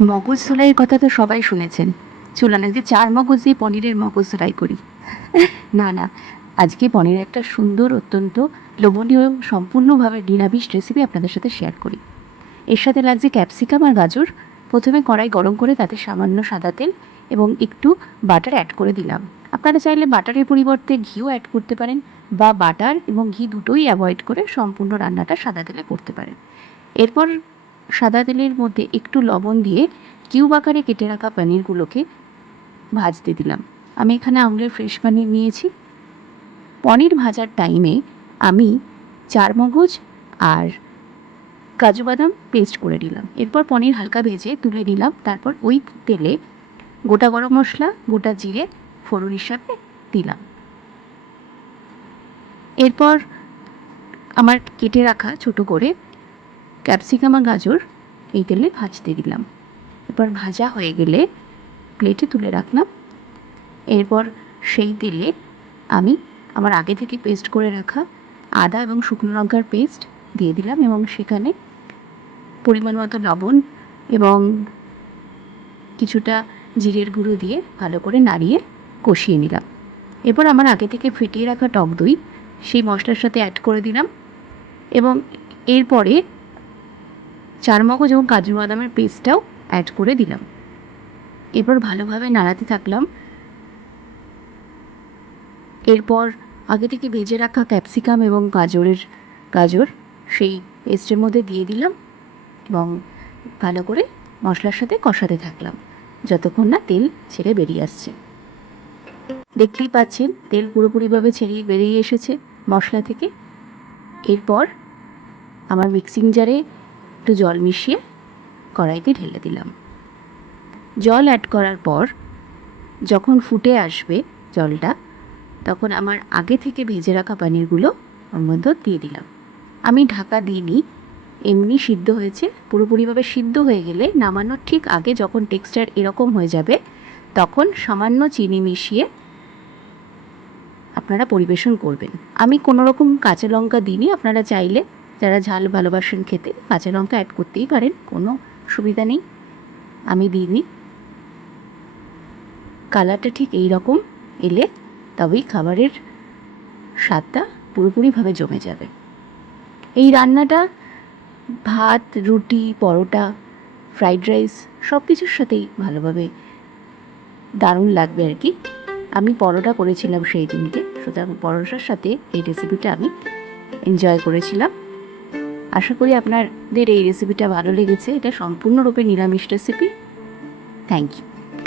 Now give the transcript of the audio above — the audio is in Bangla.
মগজ ধোলাইয়ের কথা তো সবাই শুনেছেন। চুল না যে চার মগজ দিয়ে পনিরের মগজ ধোলাই করি। না না, আজকে পনির একটা সুন্দর, অত্যন্ত লোভনীয় এবং সম্পূর্ণভাবে নিরামিষ রেসিপি আপনাদের সাথে শেয়ার করি। এর সাথে লাগছে ক্যাপসিকাম আর গাজর। প্রথমে কড়াই গরম করে তাতে সামান্য সাদা তেল এবং একটু বাটার অ্যাড করে দিলাম। আপনারা চাইলে বাটারের পরিবর্তে ঘিও অ্যাড করতে পারেন বা বাটার এবং ঘি দুটোই অ্যাভয়েড করে সম্পূর্ণ রান্নাটা সাদা তেলে করতে পারেন। এরপর সাদা তেলের মধ্যে একটু লবণ দিয়ে কিউব আকারে কেটে রাখা পনিরগুলোকে ভাজতে দিলাম। আমি এখানে আমলের ফ্রেশ পনির নিয়েছি। পনির ভাজার টাইমে আমি চার মগজ আর কাজু বাদাম পেস্ট করে নিলাম। এরপর পনির হালকা ভেজে তুলে নিলাম। তারপর ওই তেলে গোটা গরম মশলা, গোটা জিরে ফোড়ন হিসাবে দিলাম। এরপর আমার কেটে রাখা ছোট করে ক্যাপসিকাম আর গাজর এই তেলে ভাজতে দিলাম। এরপর ভাজা হয়ে গেলে প্লেটে তুলে রাখলাম। এরপর সেই তেলে আমি আমার আগে থেকে পেস্ট করে রাখা আদা এবং শুকনো লঙ্কার পেস্ট দিয়ে দিলাম এবং সেখানে পরিমাণ মতো লবণ এবং কিছুটা জিরের গুঁড়ো দিয়ে ভালো করে নাড়িয়ে কষিয়ে নিলাম। এরপর আমার আগে থেকে ফিটিয়ে রাখা টক দই সেই মশলার সাথে অ্যাড করে দিলাম এবং এরপরে চারমগজ এবং কাজু বাদামের পেস্টটাও অ্যাড করে দিলাম। এরপর ভালোভাবে নাড়াতে থাকলাম। এরপর আগে থেকে ভেজে রাখা ক্যাপসিকাম এবং গাজরের গাজর সেই পেস্টের মধ্যে দিয়ে দিলাম এবং ভালো করে মশলার সাথে কষাতে থাকলাম যতক্ষণ না তেল ছেড়ে বেরিয়ে আসছে। দেখতেই পাচ্ছেন, তেল পুরোপুরিভাবে ছেড়ে বেরিয়ে এসেছে মশলা থেকে। এরপর আমার মিক্সিং জারে একটু জল মিশিয়ে কড়াইতে ঢেলে দিলাম। জল অ্যাড করার পর যখন ফুটে আসবে জলটা, তখন আমার আগে থেকে ভেজে রাখা পানিরগুলো ওর মধ্যে দিয়ে দিলাম। আমি ঢাকা দিইনি, এমনি সিদ্ধ হয়েছে। পুরোপুরিভাবে সিদ্ধ হয়ে গেলে নামানোর ঠিক আগে যখন টেক্সচার এরকম হয়ে যাবে, তখন সামান্য চিনি মিশিয়ে আপনারা পরিবেশন করবেন। আমি কোনো রকম কাঁচা লঙ্কা দিইনি, আপনারা চাইলে যারা ঝাল ভালোবাসেন খেতে কাঁচা লঙ্কা অ্যাড করতেই পারেন, কোনো সুবিধা নেই। আমি দিইনি কালারটা ঠিক এই রকম এলে তবেই খাবারের স্বাদটা পুরোপুরিভাবে জমে যাবে। এই রান্নাটা, ভাত, রুটি, পরোটা ফ্রাইড রাইস সব কিছুর সাথেই ভালোভাবে দারুণ লাগবে আর কি। আমি পরোটা করেছিলাম সেই দিনকে, সুতরাং পরোটার সাথে এই রেসিপিটা আমি এনজয় করেছিলাম। আশা করি আপনাদের এই রেসিপিটা ভালো লেগেছে। এটা সম্পূর্ণরূপে নিরামিষ রেসিপি থ্যাংক ইউ